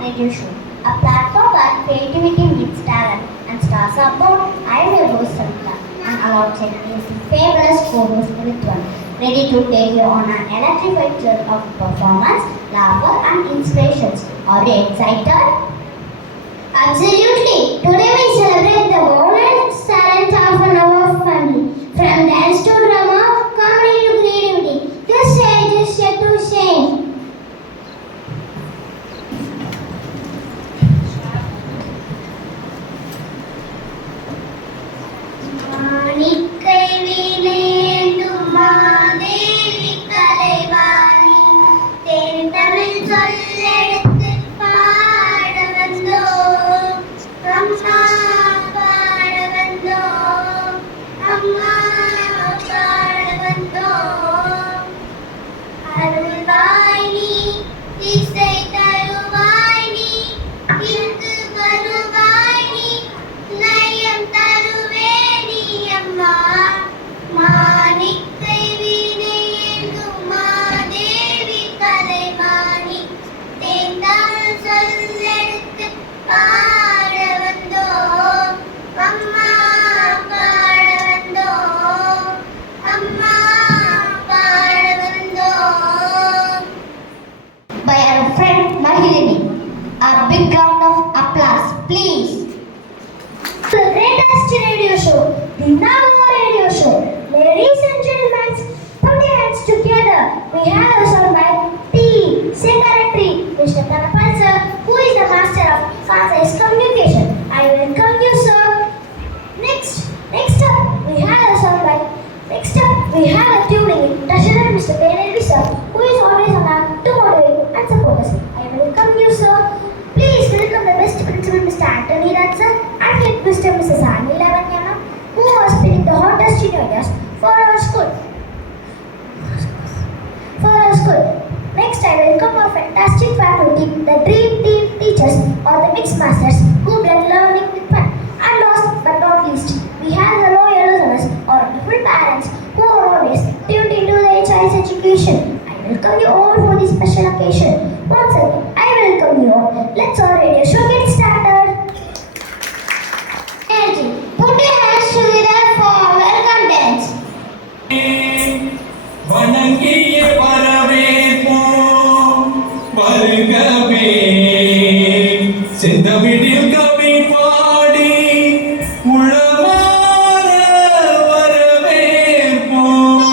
Radio Show, a platform where creativity meets talent and stars are born. I am your host Savita and alongside me is the fabulous co-host Ritwan, ready to take you on an electrified journey of performance, laughter and inspirations. Are you excited? Absolutely! Today we celebrate the boundless talent of our family. From dance to drama, comedy to creativity. Just yet to say. மாணிக்கை வீணேந்தும் Madevi Kalaivani தேர்ந்தமிழ் சொல்லெடுத்து பாட வந்தோம் அம்மா பாட வந்தோம் அம்மா பாட வந்தோம் அருள்வாய் நீ திசை தருவாய் நீ இங்கு வருவாய் நீ நயம் தருவே நீ அம்மா மாணிக்கை வீணேந்தும் மாதேவி கலைவாணி தேர்ந்தமிழ் சொல்லெடுத்து பாட வந்தோம் அம்மா பாட வந்தோம் அம்மா பாட வந்தோம். By our friend Mahilini, a big round of applause, please. The greatest radio show, the Namo Radio Show. Ladies and gentlemen, put your hands together. We have a song by T. Secretary, Mr. Tanapal sir, who is the master of fast communication. I welcome you, sir. Next up, we have a song by. Next up, we have a tuning treasurer, Mr. Benelli sir, who is always around to motivate and support us. I welcome you, sir. Please welcome the best principal, Mr. Anthony Raj sir, and head Mr. Mrs. Anil Lavanyana, who are spinning the hottest new ideas for our school. Next, I welcome our fantastic faculty, the Dream Team teachers or the Mix Masters who blend learning with fun. And last but not least, we have the loyal listeners or wonderful parents who are always tuned into their child's education. I welcome you all for this special occasion. Once again, I welcome you all. Let's our radio show get started. Put your hands together for welcome dance. வணங்கிய வரவேற்போம் வருகவே செந்தமிழில் கவி பாடி உளமாற வரவேற்போம்.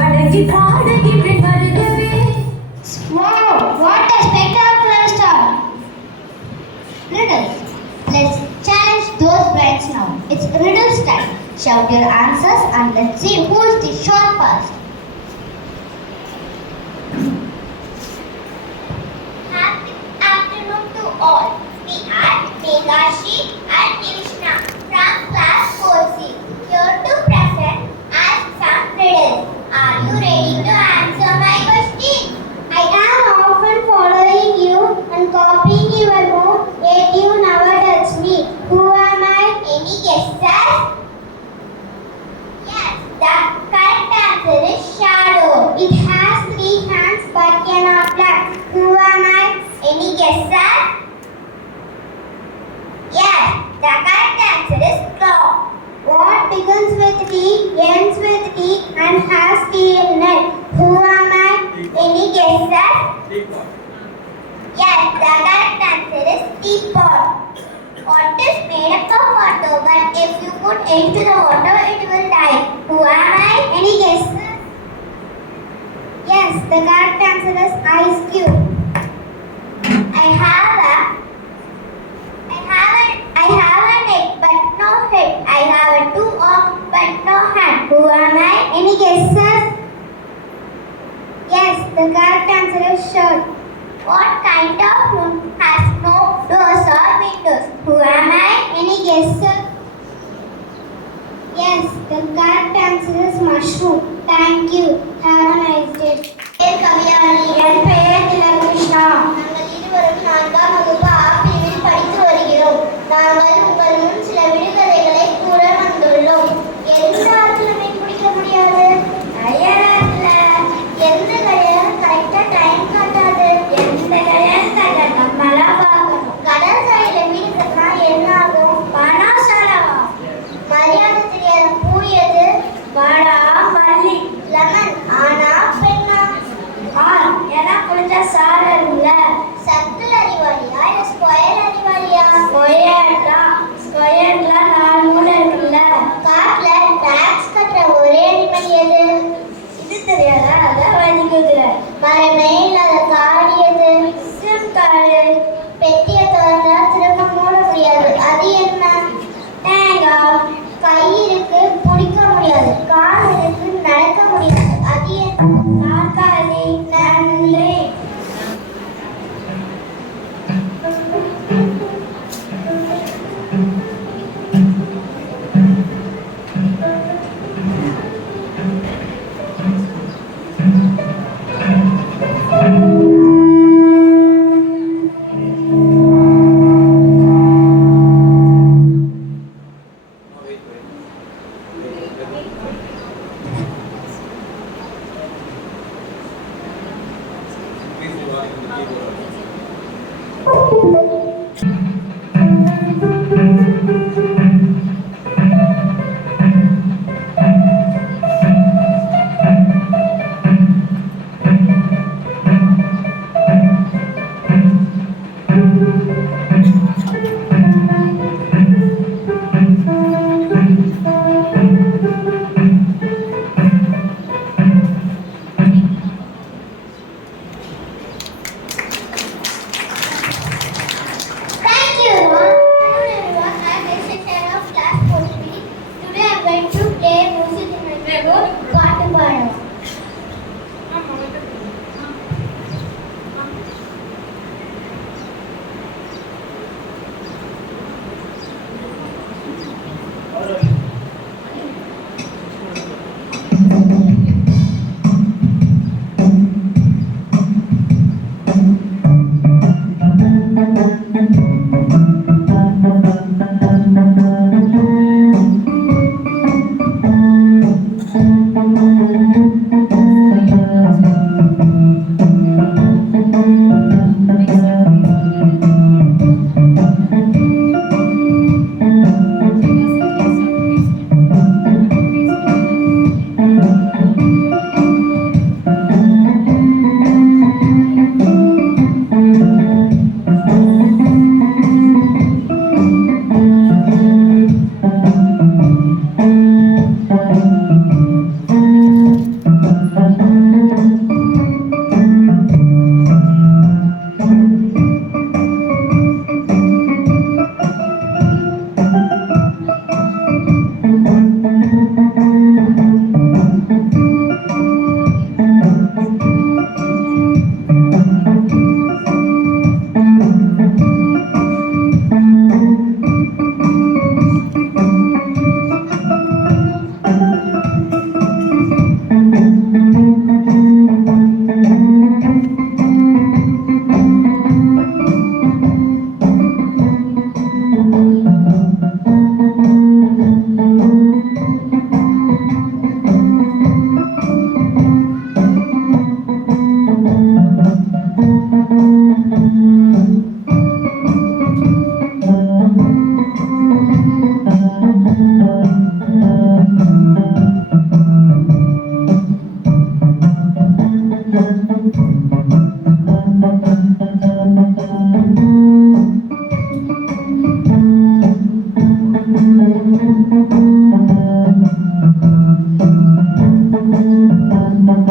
வணங்கி பாடுகின்றேன் வருகவே. Wow, what a spectacular start! Riddles. Let's challenge those brains now. It's riddles time. Shout your answers and let's see who's the sharpest. Happy afternoon to all. We are Megashi and Krishna from class 4C. Here to present ask some riddles. Are you ready to answer my question? I am often following you and copying your move, yet you never touch me. Who am I? Any guesses? Yes, the correct answer is shadow. It has 3 hands but cannot fly. Who am I? Any guesses? Yes, the correct answer is clock. What begins with T, ends with T and has T in it? Who am I? Any guesses? Yes, the correct answer is teapot. Pot is made up of water, but if you put into the water, it will die. Who am I? Any guesses? Yes, the correct answer is ice cube. I have a neck but no head. I have a 2 arms but no hand. Who am I? Any guesses? Yes, the correct answer is shirt. What kind of room has no doors or windows? Who am I? Any guesses? Yes, the correct answer is mushroom. Thank you. Have a nice day. கவியானி என் பெயர் திலகிருஷ்ணா. நாங்கள் இருவரும் 4ஆம் வகுப்பு ஆ பிரிவில் படித்து வருகிறோம். நாங்கள் உங்கள் முன் சில விடுகதைகளை கூற வந்துள்ளோம். எந்த ஆற்றில் மீன் பிடிக்க முடியாது? எந்த கல்யாணம் கரெக்டா டைம் காட்டாது? எந்த கல்யாணம் கரெக்டா நம்மளா பார்க்கணும். கடல் கரையில மீன் கட்டினா என்ன ஆகும்? பணம் செலவா. மரியாதை தெரியாத பூ எது? வாடா மல்லி. லெமன் ஆனா பெண்ணா? ஏன்னா குளிச்சா சாரல்ல. சர்க்கிள் அறிவாளியா இல்ல ஸ்கொயர் அறிவாளியா? ஸ்கொயர்ல 4 மூலை இருக்குல்ல. காட்டுல டாக்ஸ் கட்டுற ஒரே அனிமல் எது? இது தெரியாதா? அதான் வலிக்குதுல. மரமே இல்லாத காடு எது? சிறுகாடு. பெட்டியை திறந்தா திரும்ப மூட முடியாது. அது என்ன? தேங்காய். கை இருக்கு பிடிக்க முடியாது. கால் இருக்கு நடக்க முடியாது. அது என்ன? நாற்காலி. நன்றி. Washing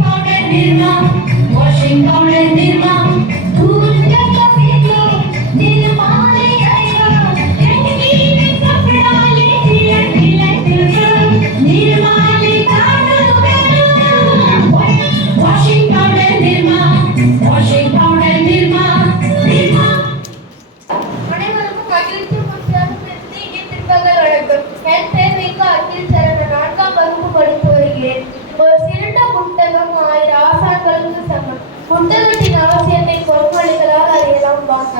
powder Nirma, washing powder Nirma, धूल का फेंको Nirma ले आया, रंगी में कपड़ा ले दिया ढीला ढीला, Nirma ले काढ़ो करो, washing powder Nirma, washing powder Nirma, Nirma. அனைவருக்கும் மகிழ்ச்சி உற்சாகம் பெருத்தி இனிய பிற்பகல் வணக்கம். என் பெயர் வீக்கா அகில் சரண். 4ஆம் வகுப்பு படித்து வருகிறேன். ஒரு சிறந்த புத்தகம் 1000 ஆசான்களுக்கு சமம். புத்தகத்தின் அவசியத்தை பொறுமொழிகளால் அறியலாம் வாங்க.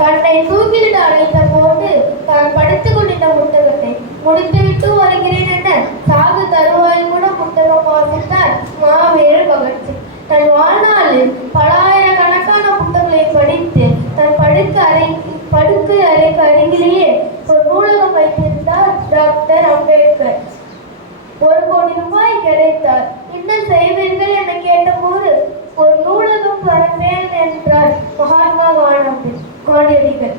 தன்னை தூக்கிலிட்டு அழைத்த போது தான் படித்துக் கொண்டிருந்த புத்தகத்தை முடித்துவிட்டு வருகிறேன் என சாகு தருவாயில் கூட புத்தகம் வாசித்தார் மாவீரர் பகத்சிங். தன் வாழ்நாளில் பலாயிரக்கணக்கான புத்தகங்களை படித்து தன் படுக்கை அறைக்கு அருகிலேயே ஒரு நூலகம் வைத்திருந்தார் டாக்டர் அம்பேத்கர். 1 கோடி ரூபாய் கிடைத்தார். என்ன செய்வீர்கள் என கேட்டபோது ஒரு நூலகம் திறப்பேன் என்றார் மகாத்மா காந்தியடிகள்.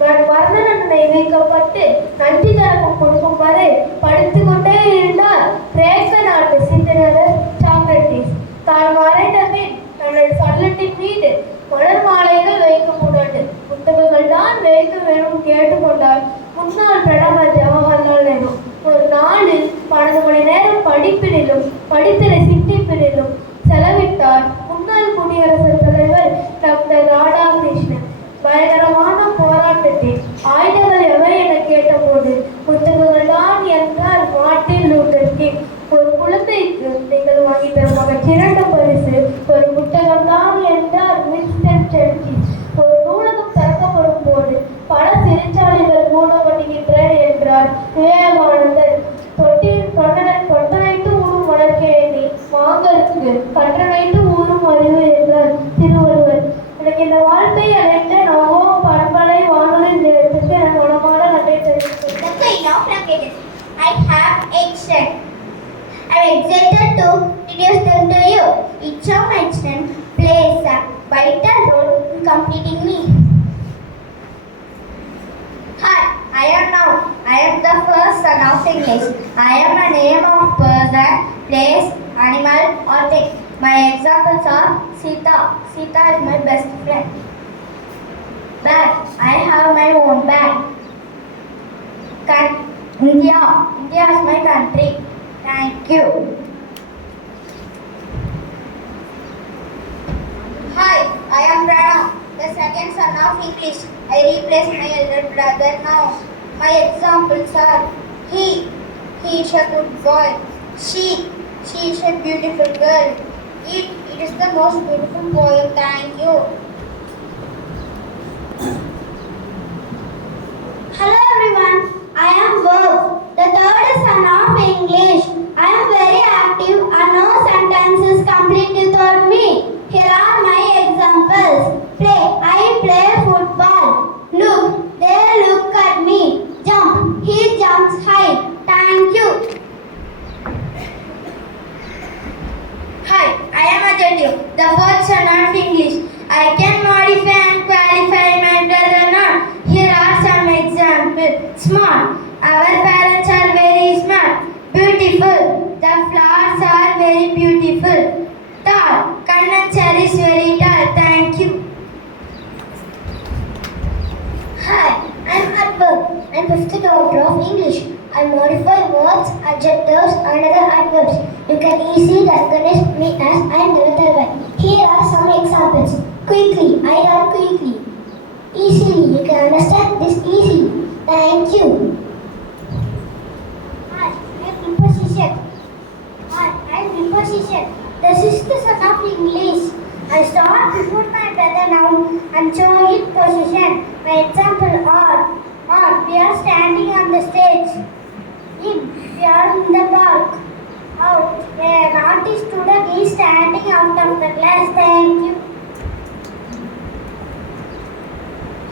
நான் மரண தண்டனை விதிக்கப்பட்டு நன்றி தரப்பு கொடுக்கும் வரை படித்துக் கொண்டே இருந்தார் கிரேக்க நாட்டு சிந்தனையாளர் சாக்ரட்டிஸ். தான் மறைந்த பின் தனது சல்லட்டின் மீது மலர் மாலைகள் வைக்கக்கூடாது, புத்தகங்கள் தான் வைக்க வேண்டும் கேட்டுக்கொண்டார் முன்னாள் பிரதமர் ஜவஹர்லால் நேரு. ஒரு நாளில் 12 மணி நேரம் படிப்பினிலும் படித்தலை சிந்திப்பினிலும் செலவிட்டார் முன்னாள் குடியரசுத் தலைவர் டாக்டர் ராதாகிருஷ்ணன். பயங்கரமான போராட்டத்தில் ஆயுதங்கள் எவை என கேட்டபோது புத்தகங்கள் தான் என்றார் மார்ட்டின் லூதர் கிங். ஒரு குழந்தைக்கு நீங்கள் வாங்கி தரும் சிறந்த பரிசு ஒரு புத்தகம் தான் என்றார் வின்ஸ்டன் சர்ச்சில். ஒரு நூலகம் திறக்கப்படும் போது பல சிறைச்சாலைகள் மூடப்படுகின்றன என்றார் விவேகானந்தர். தொட்டனைத்து ஊரும் வளர்க்கிறேனே மாங்களுக்கு கற்றனைத்து ஊரும் அறிவு என்றார் திருவள்ளுவர். எனக்கு இந்த வாழ்க்கை அழைத்த நவோ பண்பலை வானொலி நிலையத்துக்கு என் மனமான நன்றி தெரிவித்துள்ளேன். I have action. I am excited to introduce them to you. Each of my action plays a vital role in completing me. Hi, I am now. I am the first son of English. I am a name of person, place, animal or thing. My examples are Sita. Sita is my best friend. Bag. I have my own bag. India. India is my country. Thank you. Hi, I am Prana, the second son of English. I replace my elder brother now. My examples are he is a good boy. She is a beautiful girl. It is the most beautiful poem. Thank you. Hello everyone, I am Verb, the third son of English. I am very active and no sentence is complete without me. Here are my examples. Play, I play football. Look, they look at me. Jump, he jumps high. Thank you. Hi, I am Adjective, the fourth son of English. I can modify and qualify my brother now. Here are some examples. Smart, our parents are very smart. Beautiful, the flowers are very beautiful. Tall, Kannan sir is very tall. Thank you. Hi, I am Adverb. I am 5th daughter of English. I modify verbs, adjectives and other adverbs. You can easily recognize me as I am Devatarvan. Here are some examples. Quickly, I run quickly. Easily, you can understand this easily. Thank you. Hi, I am preposition. Hi, I am preposition. The sixth son of English. I start before my brother now and show it position. My example are we are standing on the stage. In, we are in the park. Out, a naughty student is standing out of the class. Thank you.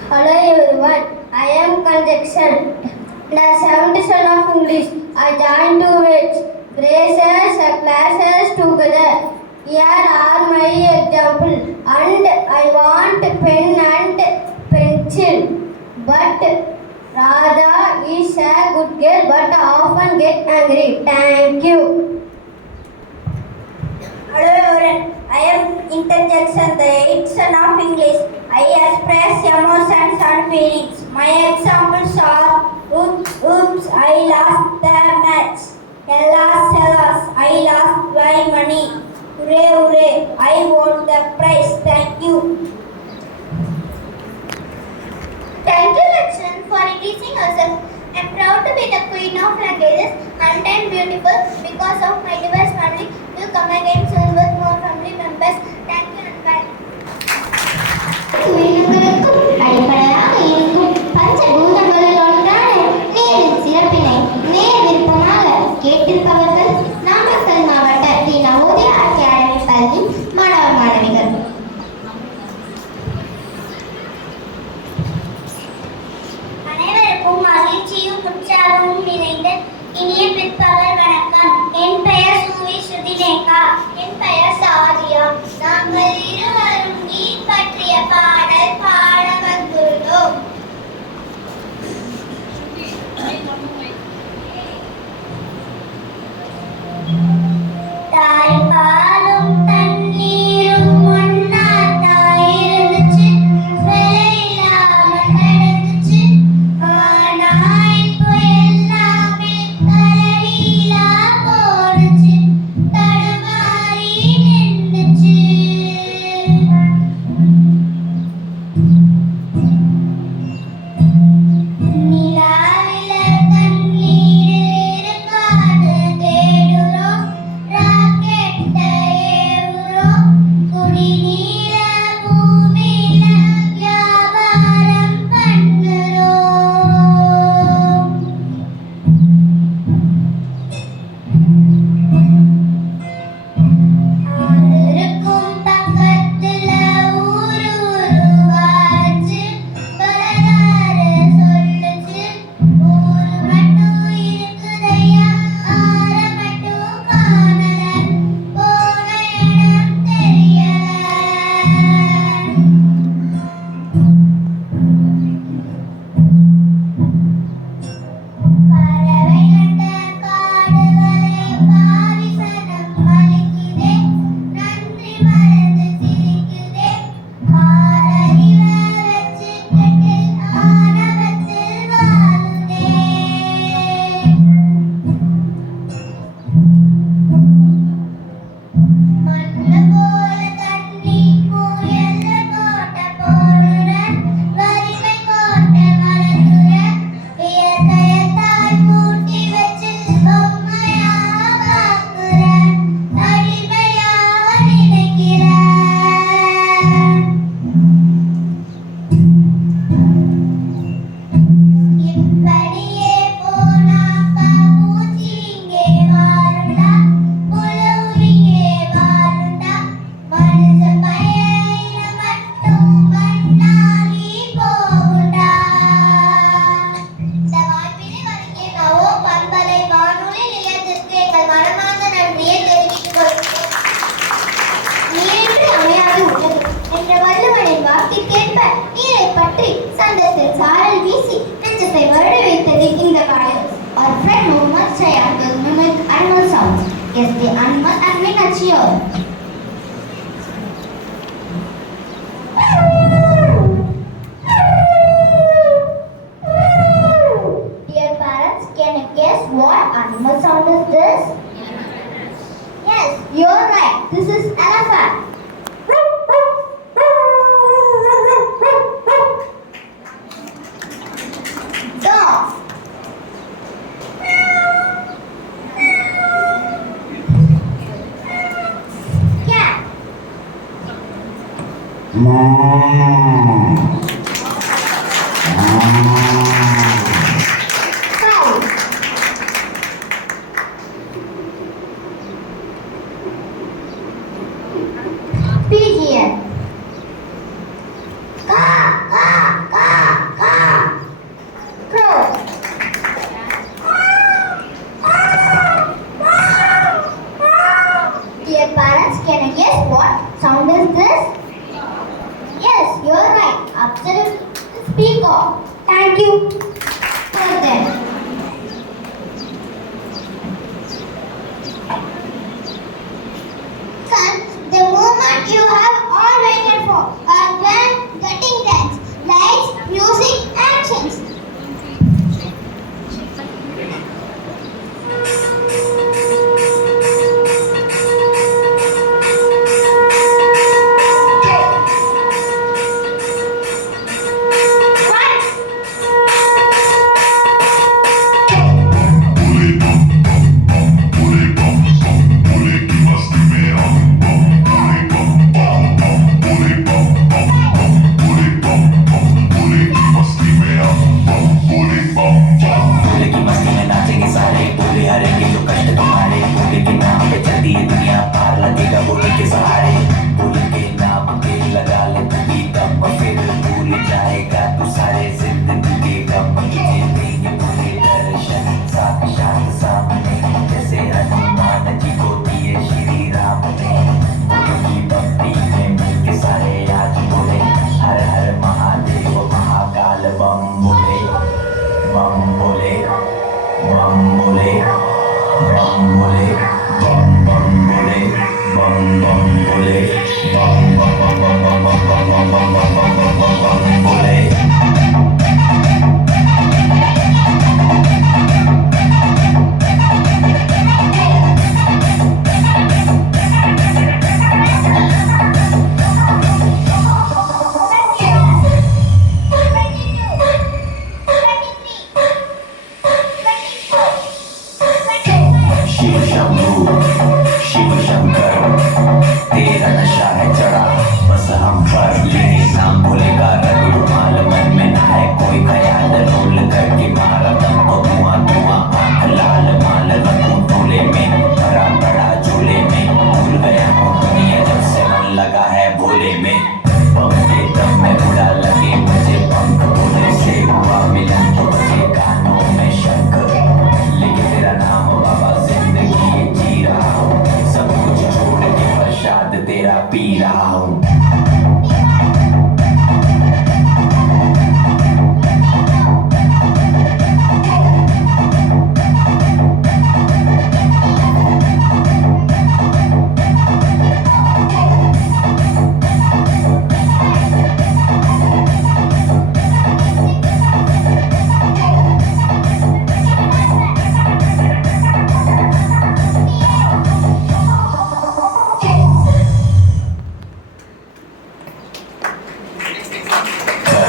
Hello everyone, I am Conjunction, the 7th son of English. I joined to which braces classes together. Here are my example. And I want pen and pencil. But Radha is a good girl but often get angry. Thank you. Hello everyone. I am interjection, the 8th son of English. I express emotions and feelings. My examples are oops, oops, I lost the match. Hellas, hellas, I lost my money. Hooray, hooray, I won the prize. Thank you. Thank you, Lakshan, for introducing yourself. I am proud to be the queen of languages and I am beautiful because of my diverse family. You come again soon with more family members. Thank you and bye. உயிர்களுக்கும் அடிப்படையாக இருக்கும் பஞ்சபூதங்களில் ஒன்றான நீரின் சிறப்பினை நேர் விருப்பமாக கேட்டிருப்பவர்கள் நாமக்கல் மாவட்ட D Navodaya academy பள்ளி மாணவ மாணவிகள். அனைவருக்கும் மகிழ்ச்சியும் உற்சாகமும் நிறைந்த இனிய பிற்பகல் வணக்கம். என் பெயர் சூவி சுதிலேகா. என் பெயர் சாதியா. நாங்கள் இருவரும் நீர் பற்றிய பாடல் பாட வந்துள்ளோம். தாய்ப்பாலும் தண்ணீரும் ஒன்னா தாயிருந்துச்சு, விலையில்லாம நடந்துச்சு. ஆனா இப்போ எல்லாமே கலரிலா போனுச்சு, தடுமாறி நின்னுச்சு. நிலாவில தண்ணீர் இருக்காது தேடுறோம், ராக்கெட்ட ஏவுறோம், குடிநீர பூமியில வியாபாரம் பண்ணுறோம். ஆறுக்கும் பக்கத்துல ஊரு உருவாச்சு, வரலாறு சொல்லுச்சு. ஊரு மட்டும் இருக்குதையா, ஆற மட்டும் காணல, போன இடம் தெரியல. பறவை கண்ட காடுகளை பாவிசனம் மலிக்குதே, நன்றி மறந்து சிரிக்குதே. ஆறறிவ வச்சுக்கிட்டு ஆணவத்தில் வாழுதே. மண்ணு போல தண்ணி புயல்ல கோட்டை போடுற, வறுமை கோட்டை மலர்த்துற, இயற்கையத்தால் பூட்டி வச்சு பொம்மையா பார்க்குற, அடிமையா நினைக்கிற. இப்படியே போனாக்கா பூச்சி இங்கே வாழுண்டா, புழு இங்கே வாழுண்டா, மனுஷ பையன மட்டும் மண்ணாகி போகுண்டா. இந்த வாய்ப்பினை வழங்கிய நவோ பண்பலை வானொலி நிலையத்திற்கு எங்கள் மனமார்ந்த நன்றியை தெரிவித்துக் கொள்கிறோம். நீரின்றி அமையாது உலகு என்ற வள்ளுவனின் வாக்கிற்கேற்ப நீரை பற்றி சந்தத்தில் சாரல் வீசி நெஞ்சத்தை வருட வைத்தது இந்த பாடல். Our friend Mohammad Shayam will mimic animal sounds. Yes, the animal and miniature. Dear parents, can you guess what animal sound is this? Yes, you're right. This is elephant. Dog. Cat. Cow. Pigeon. Crow. Shiv Shambhu Shiv Shankar तेरा नशा है चढ़ा बस हम पर लेने नाम भूलेगा रघुमाल मन में ना है कोई ख्याल रोल करके मारा दम तो धुआं धुआं आंख लाल माल रखूं टोले में भरा बड़ा झोले में भूल गया हूँ दुनिया जब से मन लगा है भोले में बम के दम में उड़ा लगे मुझे पंख भोले से हुआ मिलन तो बजे कानों में शंख लेके तेरा नाम बाबा जिंदगी जी रहा हूँ सब कुछ छोड़ के प्रसाद तेरा पी रहा हूँ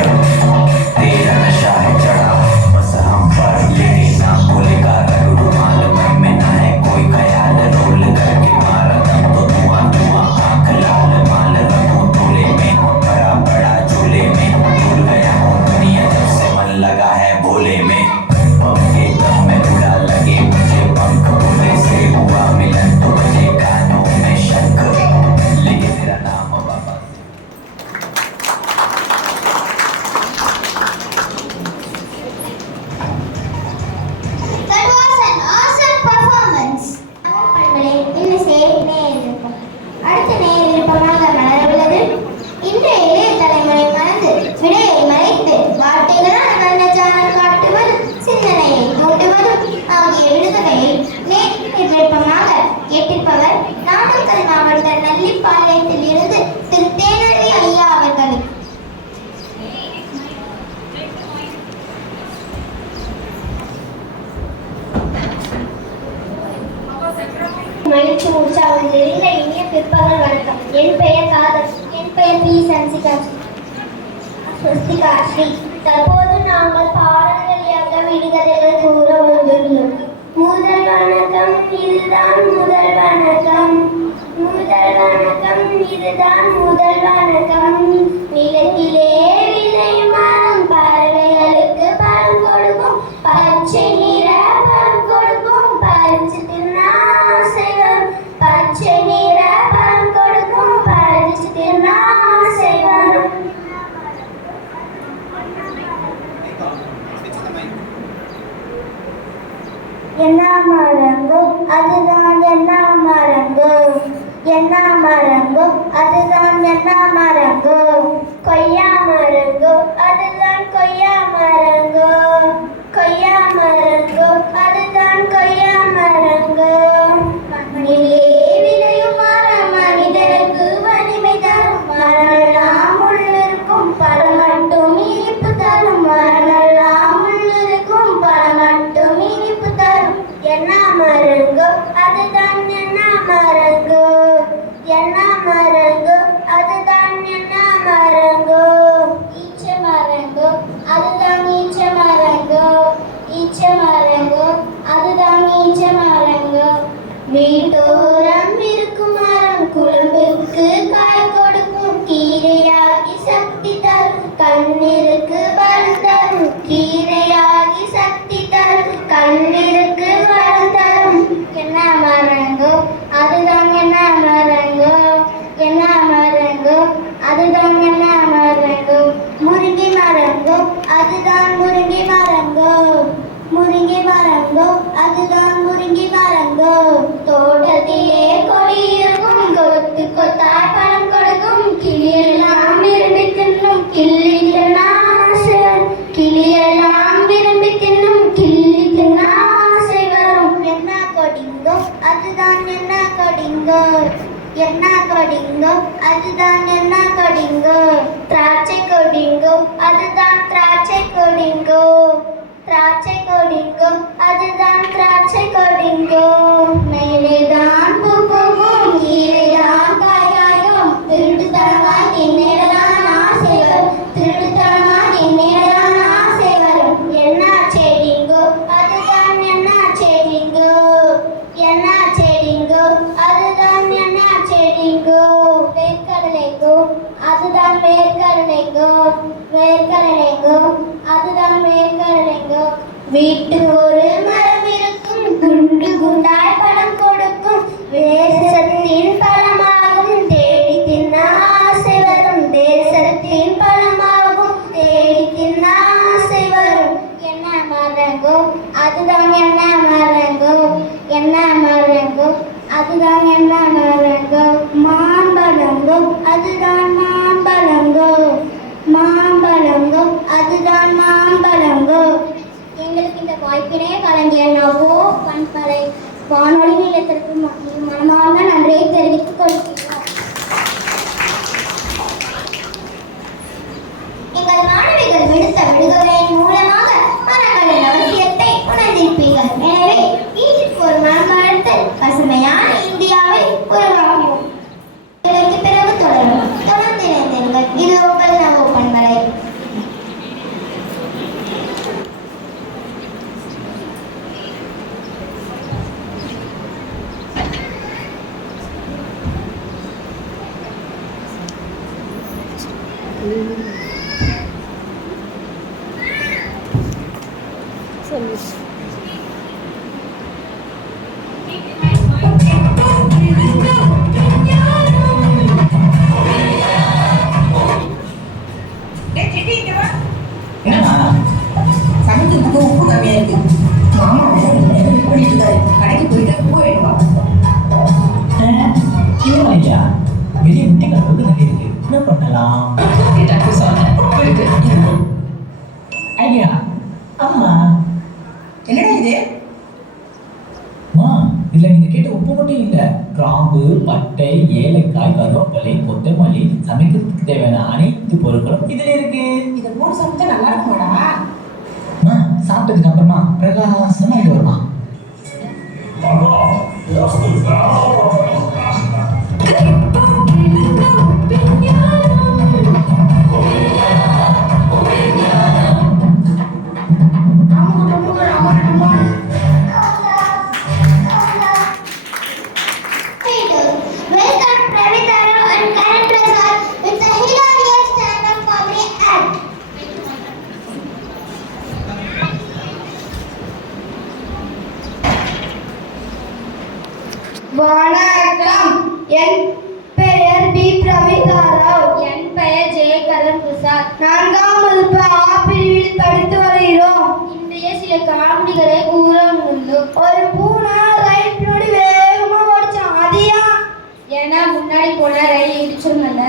तेरा नशा है चढ़ा बस हम पर लेने नाम भूलेगा रघुमाल मन में ना है कोई ख्याल रोल करके मारा दम तो धुआं धुआं आंख लाल माल रखूं टोले में भरा बड़ा झोले में भूल गया हूँ दुनिया जब से मन लगा है भोले में बम के दम में उड़ा लगे मुझे पंख भोले से हुआ मिलन तो बजे कानों में शंख लेके तेरा नाम बाबा That was an awesome performance. பண்புகளே, இன்னிசை நேர் விருப்பம். அடுத்த நேர் விருப்பமாக மலர உள்ளது. இன்றைய இளைய தலைமுறை மறந்து விடையை மறைத்து வார்த்தைகளால் வண்ணச்சானல் காட்டுவதும் சிந்தனையை தூண்டுவதும் ஆகிய விடுதலையை நேர் விருப்பமாக கேட்டிருப்பவர் நாமக்கல் மாவட்ட நல்லிப்பாளையத்தில் இருந்து திரு தேனழி ஐயா அவர்கள். மகிழ்ச்சி உற்சாகம் நிறைந்த இனிய பிற்பகல் வணக்கம். என் பெயர் காதல். என் பெயர் பி சன்சிகா ஸ்வஸ்திகா ஸ்ரீ. தற்போது நாங்கள் பாடல் வழியாக விடுகதைகள் கூற வந்துள்ளோம். முதல் வணக்கம் இதுதான் முதல் வணக்கம். முதல் வணக்கம் இதுதான் முதல் வணக்கம். நிலத்திலே விளையும் மரம் பறவைகளுக்கு பழம் கொடுக்கும். பச்சை நிற பழம் கொடுக்கும். பறிச்சு தின்னா ஆசை வரும். பச்சை நிற பழம் கொடுக்கும். பறிச்சு தின்னா ஆசை வரும். என்ன மரங்கோ அதுதான் என்ன மரங்கோ. என்ன மரங்கோ அதுதான் என்ன மரங்கோ. கொய்யா மரங்கோ அதுதான் கொய்யா மரங்கோ. கொய்யா மரங்கோ அதுதான் கொய்யா மரங்கோ. மண்ணிலே விளையும் மரம் மனிதனுக்கு வலிமை தரும். மரமெல்லாம் உள்ளிருக்கும் பழம் மட்டும் இனிப்பு தரும். மரமெல்லாம் உள்ளிருக்கும் பழம் மட்டும் இனிப்பு தரும். என்ன மரங்கோ அதுதான் என்ன மரங்கோ. என்ன மரங்கோ அதுதான் என்ன மரங்கோ. ஈச்ச மரங்கோ அதுதான் ஈச்ச மரங்கோ. ஈச்ச மரங்கோ அதுதான் ஈச்ச மரங்கோ. வீட்டோரம் இருக்கும் மரம் குழம்புக்கு காய் கொடுக்கும். கீரையாகி சக்தி தரும். கண்ணிற்கு பலம் தரும். கீரையாகி சக்தி தரும். கண்ணிற்கு பலம் தரும். என்ன மரங்கோ அதுதான் என்ன மரங்கோ. என்ன மரங்கோ அதுதான் என்ன மரங்கோ. முருங்கை மரங்கோ அதுதான் முருங்கை மரங்கோ. முருங்கை மரங்கோ அதுதான் முருங்கை மரங்கோ. தோட்டத்திலே கொடி இருக்கும். கொத்து கொத்தாய் பழம் கொடுக்கும். கிளியெல்லாம் விரும்பி தின்னும். கிள்ளி தின்னா ஆசை வரும். கிளியெல்லாம் விரும்பி தின்னும். கிள்ளி தின்னா ஆசை வரும். என்ன கொடிங்கோ அதுதான் என்ன கொடிங்கோ. என்ன கொடிங்கோ அதுதான் என்ன கொடிங்கோ. திராட்சை கொடிங்கோ அதுதான் திராட்சை கொடிங்கோ. திராட்சை கொடிங்கோ அதுதான் திராட்சை கொடிங்கோ. மேலேதான் பூ பூக்கும். கீழேதான் காயாயும். திருட்டுத்தனமாய் என்னிடதான் ஆசை வரும். திருட்டுத்தனமாய் என்னிடதான் ஆசை வரும். என்ன செடிங்கோ அதுதான் என்ன செடிங்கோ. என்ன வேர்க்கடலைங்கோ வேர்க்கடலைங்கோ அதுதான் வேர்க்கடலைங்கோ வீட்டில் ஒரு மரம் இருக்கும் குண்டு குண்டாய் பழம் கொடுக்கும் தேசத்தின் பழமாகும் தேடி தின்ன ஆசை வரும் தேசத்தின் பழமாகும் தேடி தின்ன ஆசை வரும் என்ன மரங்கோ அதுதான் என்ன மரங்கோ என்ன மரங்கோ அதுதான் என்ன மரங்கோ மாம்பழங்கோ அதுதான் மாம்பழங்கோ மாம்பழங்கோ அதுதான் மாம்பழங்கோ எங்களுக்கு இந்த வாய்ப்பினை வழங்கிய நவோ பண்பலை வானொலி நிலையத்திற்கு மனமார்ந்த நன்றியை தெரிவித்துக் கொள்கிறோம். எங்கள் மாணவிகள் விடுத்த விடுகதையின் மூலமாக மரங்களின் அவசியத்தை உணர்ந்திருப்பீர்கள். எனவே வீட்டிற்கு ஒரு மரம் வளர்த்து பசுமையான இந்தியாவை உருவாக்குவோம். இதற்கு பிறகு தொடரும். தொடர்ந்து இணைந்திருங்கள். இது உங்கள் நவோ பண்பலை. என்னண்ணா சமைக்கிறதுக்கு உப்பு கம்மியா இருக்கு. மாமா கூட்டிட்டு இருக்காரு. கடைக்கு போயிட்டு உப்பு வேணுமா? இல்லையா வெளியே முட்டை கடவுள் நிறைய இருக்கு என்ன பண்ணலாம் ஐடியா ஆமா என்னடா இது? இதுல நீங்க கேட்ட உப்பு மட்டும் இல்ல கிராம்பு பட்டை ஏலக்காய் கருவேப்பிலை கொத்தமல்லி சமைக்கிறதுக்கு தேவையான அனைத்து பொருட்களும் இதுல இருக்கு. இதை போட்டு சாப்பிட்டா நல்லா இருக்குமாடா? சாப்பிட்டதுக்கு அப்புறமா பிரகாசமா இது வருமா? Welcome Pravitara and Karan Prasad with the hilarious stand-up comedy act. வணக்கம். என் பெயர் பி பிரவிதாராவ். என் பெயர் ஜெய கரண் பிரசாத். 4ஆம் வகுப்பு ஆ பிரிவில் படித்து வருகிறோம். இன்றைய சில காமெடிகளை கூற உள்ளோம். ஒரு பூனை ரயில் பின்னாடி வேகமா ஓடிச்சான். அதியா ஏன்னா முன்னாடி போன ரயில் இடிச்சிருந்தல.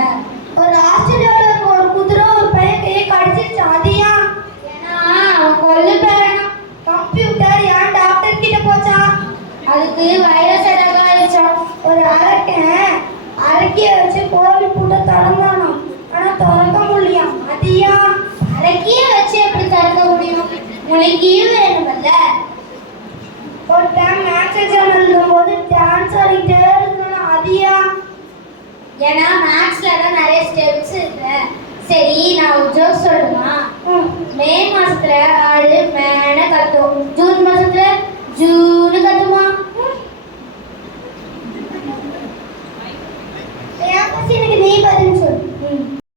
ஒரு ஆஸ்திரேலியாவில் இருக்க ஒரு குதிரை ஒரு பையன் கையை கடிச்சிருச்சு. அதியா ஏன்னா அவன் கொல்லு பேரனா. கம்ப்யூட்டர் ஏன் டாக்டர் கிட்ட போச்சான்? அதுக்கு வைரஸ் அட்டாக் ஆயிடுச்சான். ஒரு அரக்கிய வச்சு கோவில் பூட்டை திறந்தானா. ஆனா திறக்க முடியும். அதியா அரக்கிய வச்சு எப்படி திறக்க முடியும்? உனக்கு வேணுமல்ல. ஒரு டைம் மேட்ச் எக்ஸாம் எழுதும் போது டான்ஸ் ஆடிட்டே இருந்தானா. அதியா ஏன்னா மேக்ஸ்ல தான் நிறைய ஸ்டெப்ஸ் இருக்கு. சரி நான் ஒரு ஜோக் சொல்லணுமா? மே மாசத்துல ஆடு மேன கத்தும், ஜூன் மாசத்துல ஜூனு கத்துமா? எனக்கு நீ பதில் சொல்லு.